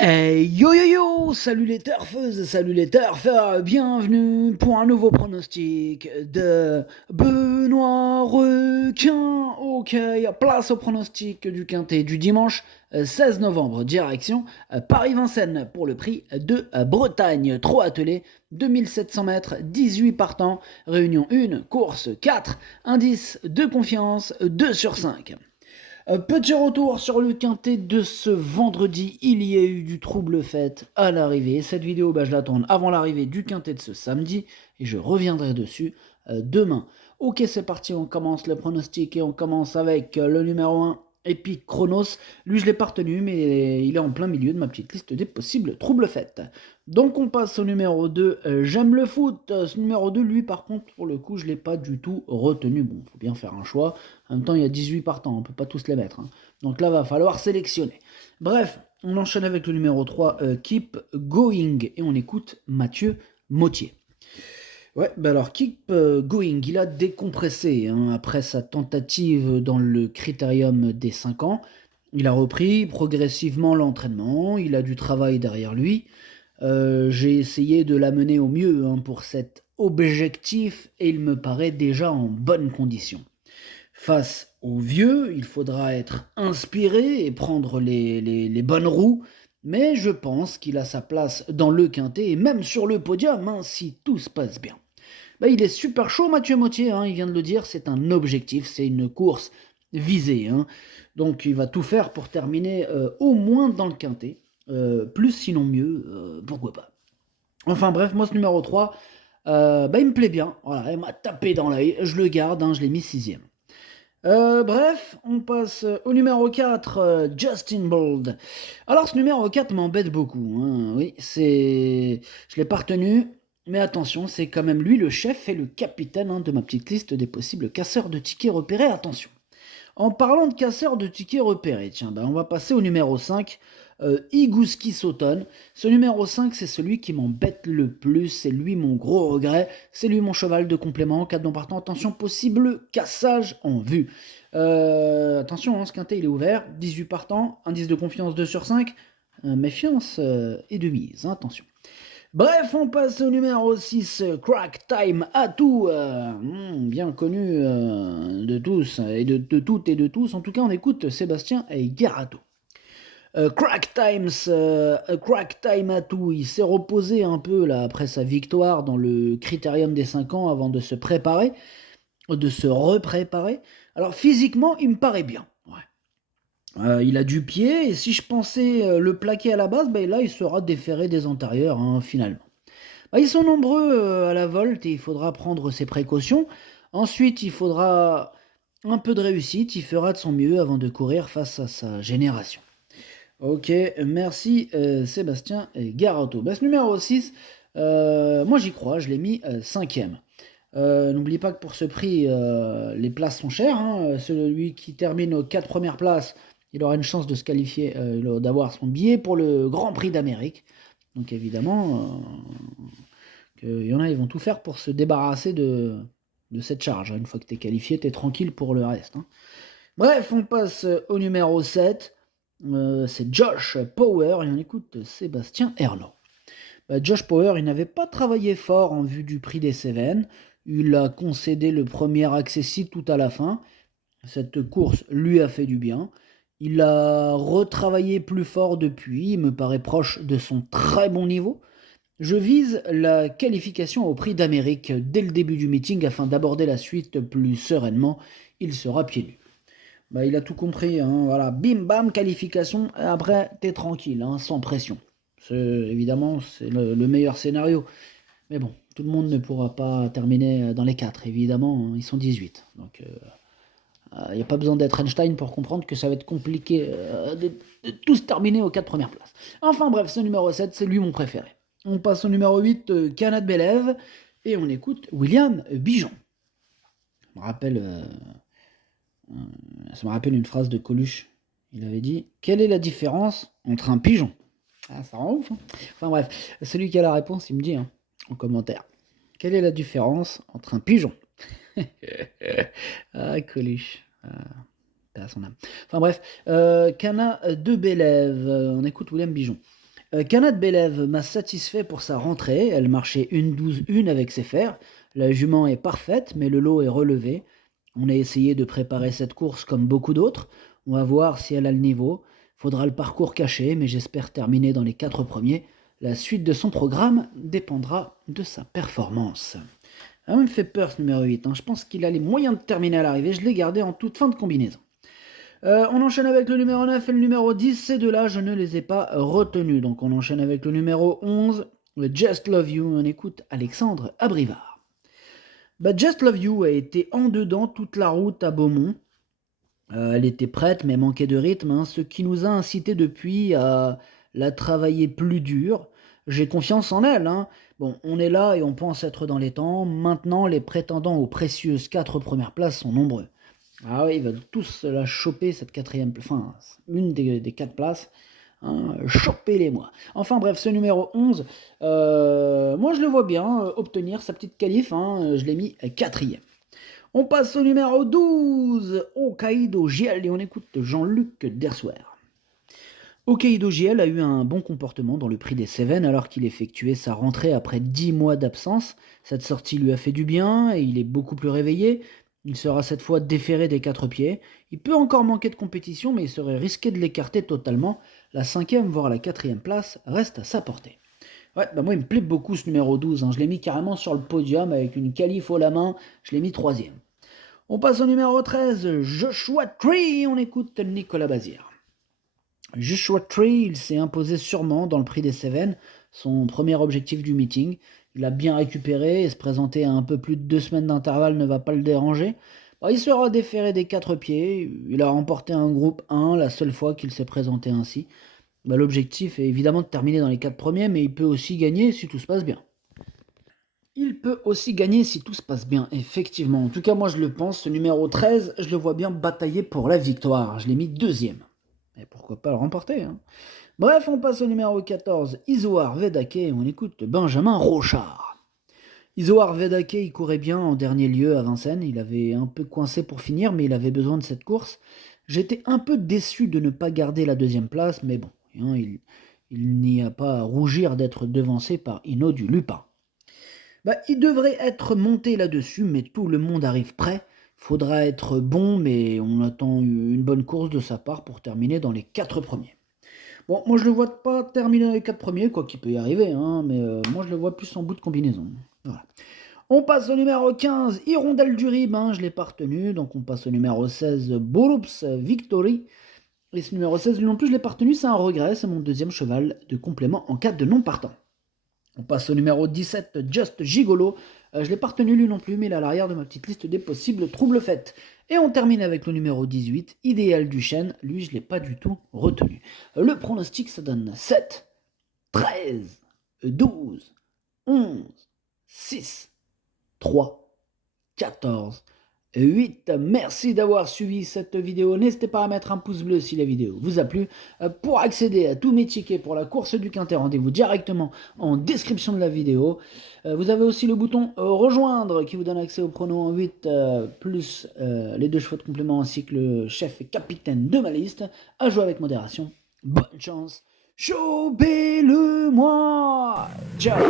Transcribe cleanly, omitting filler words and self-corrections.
Hey yo yo yo! Salut les turfeuses, salut les turfeurs, bienvenue pour un nouveau pronostic de Benoît Requin. Ok, place au pronostic du quintet du dimanche 16 novembre, direction Paris-Vincennes pour le prix de Bretagne. 3 attelés, 2700 mètres, 18 partants, réunion 1, course 4, indice de confiance 2 sur 5. Petit retour sur le quintet de ce vendredi, il y a eu du trouble fait à l'arrivée. Cette vidéo, je la tourne avant l'arrivée du quintet de ce samedi et je reviendrai dessus demain. Ok, c'est parti, on commence le pronostic et on commence avec le numéro 1, Epic Chronos. Lui, je l'ai pas retenu, mais il est en plein milieu de ma petite liste des possibles troubles faits. Donc on passe au numéro 2, J'aime le foot. Ce numéro 2, lui, par contre, pour le coup, je l'ai pas du tout retenu. Bon, faut bien faire un choix. En même temps, il y a 18 partants, on ne peut pas tous les mettre. Donc là, va falloir sélectionner. Bref, on enchaîne avec le numéro 3, Keep Going, et on écoute Mathieu Mottier. Ouais, alors Keep Going, il a décompressé après sa tentative dans le critérium des 5 ans. Il a repris progressivement l'entraînement, il a du travail derrière lui. J'ai essayé de l'amener au mieux pour cet objectif et il me paraît déjà en bonne condition. Face aux vieux, il faudra être inspiré et prendre les bonnes roues, mais je pense qu'il a sa place dans le quintet et même sur le podium si tout se passe bien. Il est super chaud Mathieu Mottier, il vient de le dire, c'est un objectif, c'est une course visée. Donc il va tout faire pour terminer au moins dans le quintet, plus sinon mieux, pourquoi pas. Enfin bref, moi ce numéro 3, il me plaît bien, voilà, il m'a tapé dans l'œil, je le garde, je l'ai mis 6ème. Bref, on passe au numéro 4, Justin Bold. Alors ce numéro 4 m'embête beaucoup, oui, je l'ai pas retenu, mais attention, c'est quand même lui le chef et le capitaine de ma petite liste des possibles casseurs de tickets repérés, attention. En parlant de casseurs de tickets repérés, tiens, on va passer au numéro 5, Igouski Sauton. Ce numéro 5, c'est celui qui m'embête le plus, c'est lui mon gros regret, c'est lui mon cheval de complément, 4 non partant, attention, possible cassage en vue. Attention, ce quintet il est ouvert, 18 partants, indice de confiance 2 sur 5, méfiance et de mise, attention. Bref, on passe au numéro 6, Crack Time Atou, bien connu de tous, et de toutes et de tous. En tout cas, on écoute Sébastien et Gerato. Crack Time Atou, il s'est reposé un peu là, après sa victoire dans le critérium des 5 ans avant de se préparer, de se repréparer. Alors physiquement, il me paraît bien. Ouais. Il a du pied, et si je pensais le plaquer à la base, là, il sera déféré des antérieurs, finalement. Ils sont nombreux à la volte et il faudra prendre ses précautions. Ensuite, il faudra un peu de réussite. Il fera de son mieux avant de courir face à sa génération. Ok, merci Sébastien et Garato. Ce numéro 6, moi j'y crois, je l'ai mis 5ème. N'oublie pas que pour ce prix, les places sont chères. Celui qui termine aux 4 premières places, il aura une chance de se qualifier, d'avoir son billet pour le Grand Prix d'Amérique. Donc évidemment, qu'il y en a, ils vont tout faire pour se débarrasser de cette charge. Une fois que tu es qualifié, tu es tranquille pour le reste. Bref, on passe au numéro 7. C'est Josh Power et on écoute Sébastien Ernaud. Josh Power, il n'avait pas travaillé fort en vue du prix des Cévennes. Il a concédé le premier accessible tout à la fin. Cette course lui a fait du bien. Il a retravaillé plus fort depuis. Il me paraît proche de son très bon niveau. Je vise la qualification au prix d'Amérique dès le début du meeting afin d'aborder la suite plus sereinement. Il sera pieds nus. Il a tout compris, voilà, bim bam, qualification, et après t'es tranquille, sans pression. Évidemment, c'est le meilleur scénario. Mais bon, tout le monde ne pourra pas terminer dans les 4, évidemment, ils sont 18. Donc il n'y a pas besoin d'être Einstein pour comprendre que ça va être compliqué de tous terminer aux 4 premières places. Enfin bref, ce numéro 7, c'est lui mon préféré. On passe au numéro 8, Canad Belev, et on écoute William Bijon. Ça me rappelle une phrase de Coluche. Il avait dit « Quelle est la différence entre un pigeon ?» Ça rend ouf. Enfin bref, celui qui a la réponse, il me dit en commentaire. Quelle est la différence entre un pigeon? Ah, Coluche. Paix à son âme. Enfin bref, Cana de Bélève. On écoute William Bijon. Kanat Belev m'a satisfait pour sa rentrée. Elle marchait 1,12,1 avec ses fers. La jument est parfaite, mais le lot est relevé. On a essayé de préparer cette course comme beaucoup d'autres. On va voir si elle a le niveau. Faudra le parcours caché, mais j'espère terminer dans les 4 premiers. La suite de son programme dépendra de sa performance. Ah, il me fait peur ce numéro 8. Je pense qu'il a les moyens de terminer à l'arrivée. Je l'ai gardé en toute fin de combinaison. On enchaîne avec le numéro 9 et le numéro 10. Ces deux-là, je ne les ai pas retenus. Donc on enchaîne avec le numéro 11, le Just Love You. On écoute Alexandre Abrivard. Just Love You a été en dedans toute la route à Beaumont. Elle était prête, mais manquait de rythme, ce qui nous a incité depuis à la travailler plus dur. J'ai confiance en elle. Bon, on est là et on pense être dans les temps. Maintenant, les prétendants aux précieuses 4 premières places sont nombreux. Ah oui, ils veulent tous la choper, cette quatrième, enfin, une des 4 places. Chopez-les-moi. Enfin bref, ce numéro 11, moi je le vois bien obtenir sa petite qualif. Je l'ai mis 4e. On passe au numéro 12, Hokkaido GL, et on écoute Jean-Luc Dersuer. Hokkaido GL a eu un bon comportement dans le prix des Cévennes alors qu'il effectuait sa rentrée après 10 mois d'absence. Cette sortie lui a fait du bien et il est beaucoup plus réveillé. Il sera cette fois déféré des 4 pieds. Il peut encore manquer de compétition, mais il serait risqué de l'écarter totalement. La 5e, voire la 4e place reste à sa portée. Ouais, moi il me plaît beaucoup ce numéro 12. Je l'ai mis carrément sur le podium avec une qualif à la main. Je l'ai mis 3e. On passe au numéro 13, Joshua Tree. On écoute Nicolas Bazir. Joshua Tree, il s'est imposé sûrement dans le prix des Cévennes, son premier objectif du meeting. Il a bien récupéré et se présenter à un peu plus de 2 semaines d'intervalle ne va pas le déranger. Il sera déféré des 4 pieds. Il a remporté un groupe 1 la seule fois qu'il s'est présenté ainsi. L'objectif est évidemment de terminer dans les 4 premiers, mais il peut aussi gagner si tout se passe bien. Il peut aussi gagner si tout se passe bien, effectivement. En tout cas, moi je le pense, ce numéro 13, je le vois bien batailler pour la victoire. Je l'ai mis 2e. Et pourquoi pas le remporter. Bref, on passe au numéro 14, Izoar Vedake, et on écoute Benjamin Rochard. Izoar Vedake, il courait bien en dernier lieu à Vincennes. Il avait un peu coincé pour finir, mais il avait besoin de cette course. J'étais un peu déçu de ne pas garder la 2e place, mais bon, il n'y a pas à rougir d'être devancé par Hinault du Lupin. Il devrait être monté là-dessus, mais tout le monde arrive prêt. Faudra être bon, mais on attend une bonne course de sa part pour terminer dans les 4 premiers. Bon, moi je le vois pas terminer dans les 4 premiers, quoi qu'il peut y arriver, mais moi je le vois plus en bout de combinaison. Voilà. On passe au numéro 15, Hirondelle du Rib, je l'ai pas retenu, donc on passe au numéro 16, Borups Victory. Et ce numéro 16, lui non plus je l'ai pas retenu, c'est un regret, c'est mon 2e cheval de complément en cas de non partant. On passe au numéro 17, Just Gigolo. Je ne l'ai pas retenu lui non plus, mais il est à l'arrière de ma petite liste des possibles troubles faits. Et on termine avec le numéro 18, Idéal du Chêne. Lui, je ne l'ai pas du tout retenu. Le pronostic, ça donne 7, 13, 12, 11, 6, 3, 14, 8. Merci d'avoir suivi cette vidéo. N'hésitez pas à mettre un pouce bleu si la vidéo vous a plu. Pour accéder à tous mes tickets pour la course du Quintet, rendez-vous directement en description de la vidéo. Vous avez aussi le bouton rejoindre qui vous donne accès au prono en 8 plus les 2 chevaux de complément ainsi que le chef et capitaine de ma liste. À jouer avec modération. Bonne chance. Chopez-le-moi. Ciao.